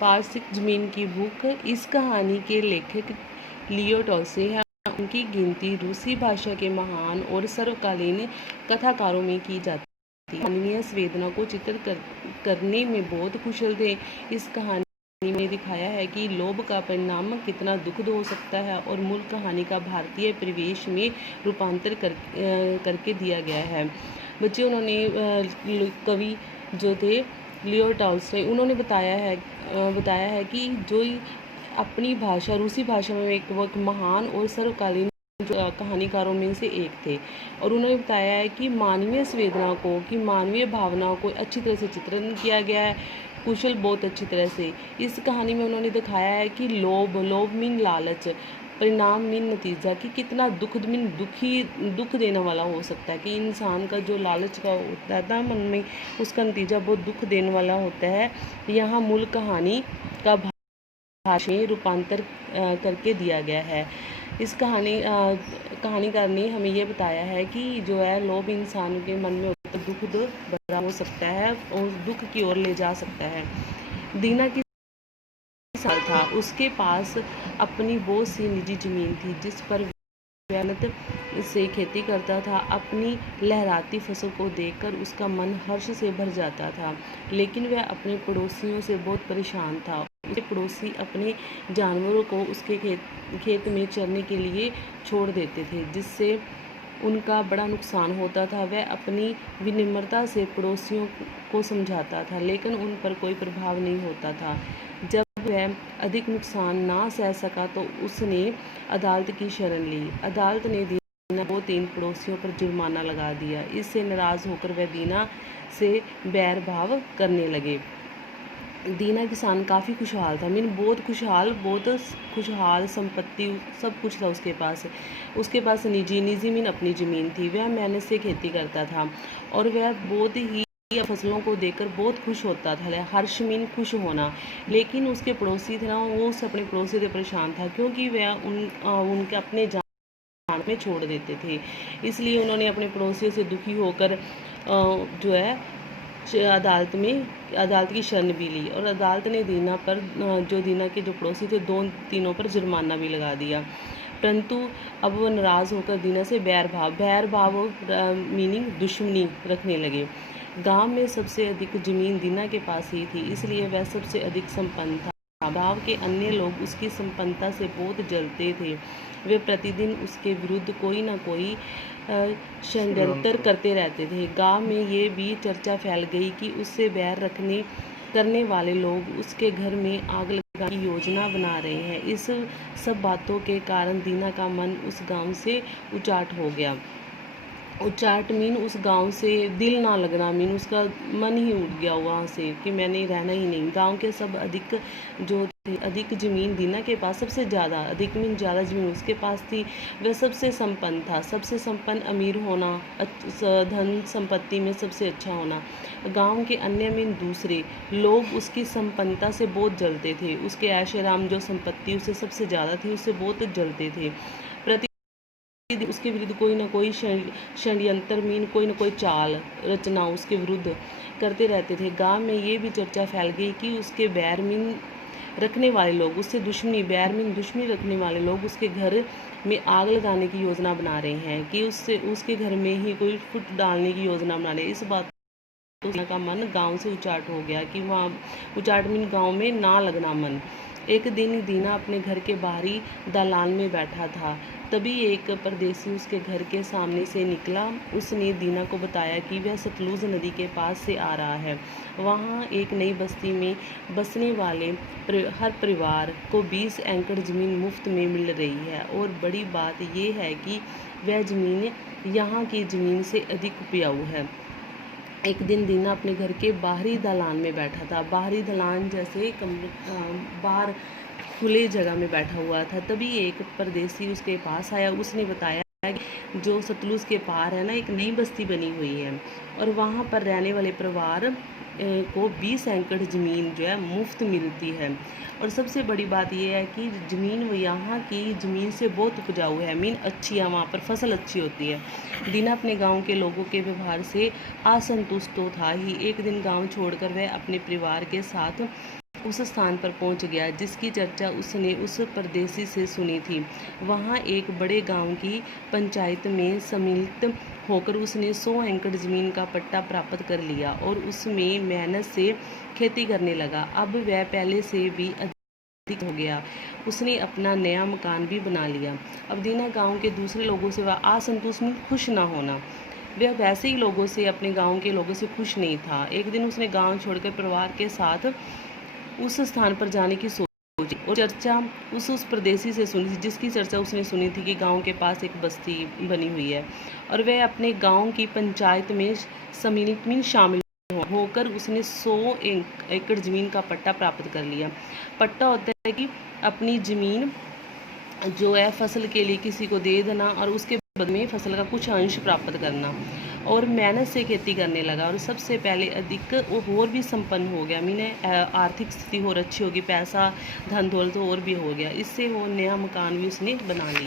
पारसिक ज़मीन की भूख। इस कहानी के लेखक लियो टॉल्स्टॉय हैं। उनकी गिनती रूसी भाषा के महान और सर्वकालीन कथाकारों में की जाती है। मानवीय संवेदना को चित्रित करने में बहुत कुशल थे। इस कहानी में दिखाया है कि लोभ का परिणाम कितना दुखद हो सकता है और मूल कहानी का भारतीय परिवेश में रूपांतर करके दिया गया है। बच्चे उन्होंने कवि जो थे लियो टॉल्स्टॉय, उन्होंने बताया है कि जो अपनी भाषा रूसी भाषा में एक महान और सर्वकालीन कहानीकारों में से एक थे। और उन्होंने बताया है कि मानवीय संवेदना को, कि मानवीय भावनाओं को अच्छी तरह से चित्रण किया गया है, कुशल बहुत अच्छी तरह से। इस कहानी में उन्होंने दिखाया है कि लोभ मीन लालच, परिणाम मीन नतीजा, कि कितना दुख मीन दुख देने वाला हो सकता है, कि इंसान का जो लालच का होता है मन में, उसका नतीजा बहुत दुख देने वाला होता है। यहाँ मूल कहानी का भाषा में रूपांतर करके दिया गया है। इस कहानीकार ने हमें ये बताया है कि जो है लोभ इंसान के मन में होता है, दुख भरा हो सकता है और दुख की ओर ले जा सकता है। दीना की साल था, उसके पास अपनी बहुत सी निजी जमीन थी जिस पर मेहनत से खेती करता था। अपनी लहराती फसल को देखकर उसका मन हर्ष से भर जाता था, लेकिन वह अपने पड़ोसियों से बहुत परेशान था। उसके पड़ोसी अपने जानवरों को उसके खेत में चरने के लिए छोड़ देते थे, जिससे उनका बड़ा नुकसान होता था। वह अपनी विनम्रता से पड़ोसियों को समझाता था, लेकिन उन पर कोई प्रभाव नहीं होता था। जब वह अधिक नुकसान ना सह सका तो उसने अदालत की शरण ली। अदालत ने दीना को 3 पड़ोसियों पर जुर्माना लगा दिया। इससे नाराज़ होकर वह दीना से बैर भाव करने लगे। दीना किसान काफ़ी खुशहाल था, बहुत खुशहाल संपत्ति सब कुछ था उसके पास। उसके पास निजी मीन अपनी ज़मीन थी। वह मेहनत से खेती करता था और वह बहुत ही फसलों को देखकर बहुत खुश होता था। हर्ष मीन खुश होना। लेकिन उसके पड़ोसी थे ना, वो उस अपने पड़ोसी से परेशान था, क्योंकि वह उनके अपने जान में छोड़ देते थे। इसलिए उन्होंने अपने पड़ोसियों से दुखी होकर जो है अदालत की शरण भी ली। और अदालत ने दीना के जो पड़ोसी थे, 2-3 पर जुर्माना भी लगा दिया। परंतु अब वो नाराज़ होकर दीना से बैर भाव मीनिंग दुश्मनी रखने लगे। गांव में सबसे अधिक ज़मीन दीना के पास ही थी, इसलिए वह सबसे अधिक संपन्न था। गांव के अन्य लोग उसकी संपन्नता से बहुत जलते थे। वे प्रतिदिन उसके विरुद्ध कोई ना कोई षड्यंत्र करते रहते थे। गांव में ये भी चर्चा फैल गई कि उससे बैर करने वाले लोग उसके घर में आग लगाने की योजना बना रहे हैं। इस सब बातों के कारण दीना का मन उस गांव से उचाट हो गया। उचाट मीन उस गांव से दिल ना लगना, मीन उसका मन ही उठ गया वहाँ से कि मैंने रहना ही नहीं। गांव के सब अधिक ज़मीन दीना के पास सबसे ज़्यादा, अधिक मीन ज़्यादा ज़मीन उसके पास थी। वह सबसे संपन्न था। सबसे संपन्न अमीर होना, धन संपत्ति में सबसे अच्छा होना। गांव के अन्य मीन दूसरे लोग उसकी संपन्नता से बहुत जलते थे। उसके ऐशोआराम जो संपत्ति उसे सबसे ज़्यादा थी, उससे बहुत जलते थे। उसके विरुद्ध कोई ना कोई षड्यंत्र मीन कोई ना कोई चाल रचना उसके विरुद्ध करते रहते थे। गांव में ये भी चर्चा फैल गई कि उसके बैर मीन रखने वाले लोग, उससे दुश्मनी रखने वाले लोग उसके घर में आग लगाने की योजना बना रहे हैं, कि उसके घर में ही कोई फुट डालने की योजना बना रहे हैं। इस बात का मन गांव से उचाट हो गया, कि वहाँ उचाट मीन गांव में ना लगना मन। एक दिन दीना अपने घर के बाहरी दालान में बैठा था, तभी एक परदेसी उसके घर के सामने से निकला। उसने दीना को बताया कि वह सतलुज नदी के पास से आ रहा है। वहाँ एक नई बस्ती में बसने वाले हर परिवार को 20 एकड़ ज़मीन मुफ्त में मिल रही है, और बड़ी बात यह है कि वह ज़मीन यहाँ की ज़मीन से अधिक उपजाऊ है। एक दिन दीना अपने घर के बाहरी दालान में बैठा था। बाहरी दालान जैसे बाहर खुले जगह में बैठा हुआ था। तभी एक परदेसी उसके पास आया। उसने बताया कि जो सतलुज के पार है ना, एक नई बस्ती बनी हुई है, और वहाँ पर रहने वाले परिवार को 20 एकड़ ज़मीन जो है मुफ्त मिलती है। और सबसे बड़ी बात यह है कि ज़मीन यहाँ की ज़मीन से बहुत उपजाऊ है, मीन अच्छी है, वहाँ पर फसल अच्छी होती है। दीना अपने गांव के लोगों के व्यवहार से असंतुष्ट तो था ही। एक दिन गांव छोड़कर वह अपने परिवार के साथ उस स्थान पर पहुंच गया जिसकी चर्चा उसने उस परदेसी से सुनी थी। वहां एक बड़े गांव की पंचायत में सम्मिलित होकर उसने 100 एकड़ जमीन का पट्टा प्राप्त कर लिया और उसमें मेहनत से खेती करने लगा। अब वह पहले से भी अधिक हो गया। उसने अपना नया मकान भी बना लिया। अब दीना गांव के दूसरे लोगों से वह असंतुष्ट खुश न होना। वह वैसे ही लोगों से, अपने गांव के लोगों से खुश नहीं था। एक दिन उसने गांव छोड़कर परिवार के साथ उस स्थान पर जाने की सोची और चर्चा उस परदेसी से सुनी थी, जिसकी चर्चा उसने सुनी थी कि गांव के पास एक बस्ती बनी हुई है और वह अपने गांव की पंचायत में सम्मिलित में शामिल होकर उसने 100 एकड़ ज़मीन का पट्टा प्राप्त कर लिया। पट्टा होता है कि अपनी ज़मीन जो है फसल के लिए किसी को दे देना और उसके बदले में फसल का कुछ अंश प्राप्त करना, और मेहनत से खेती करने लगा और सबसे पहले अधिक वो और भी संपन्न हो गया। मीने आर्थिक स्थिति और अच्छी होगी, पैसा धन दौलत और भी हो गया। इससे वो नया मकान भी उसने बना लिया।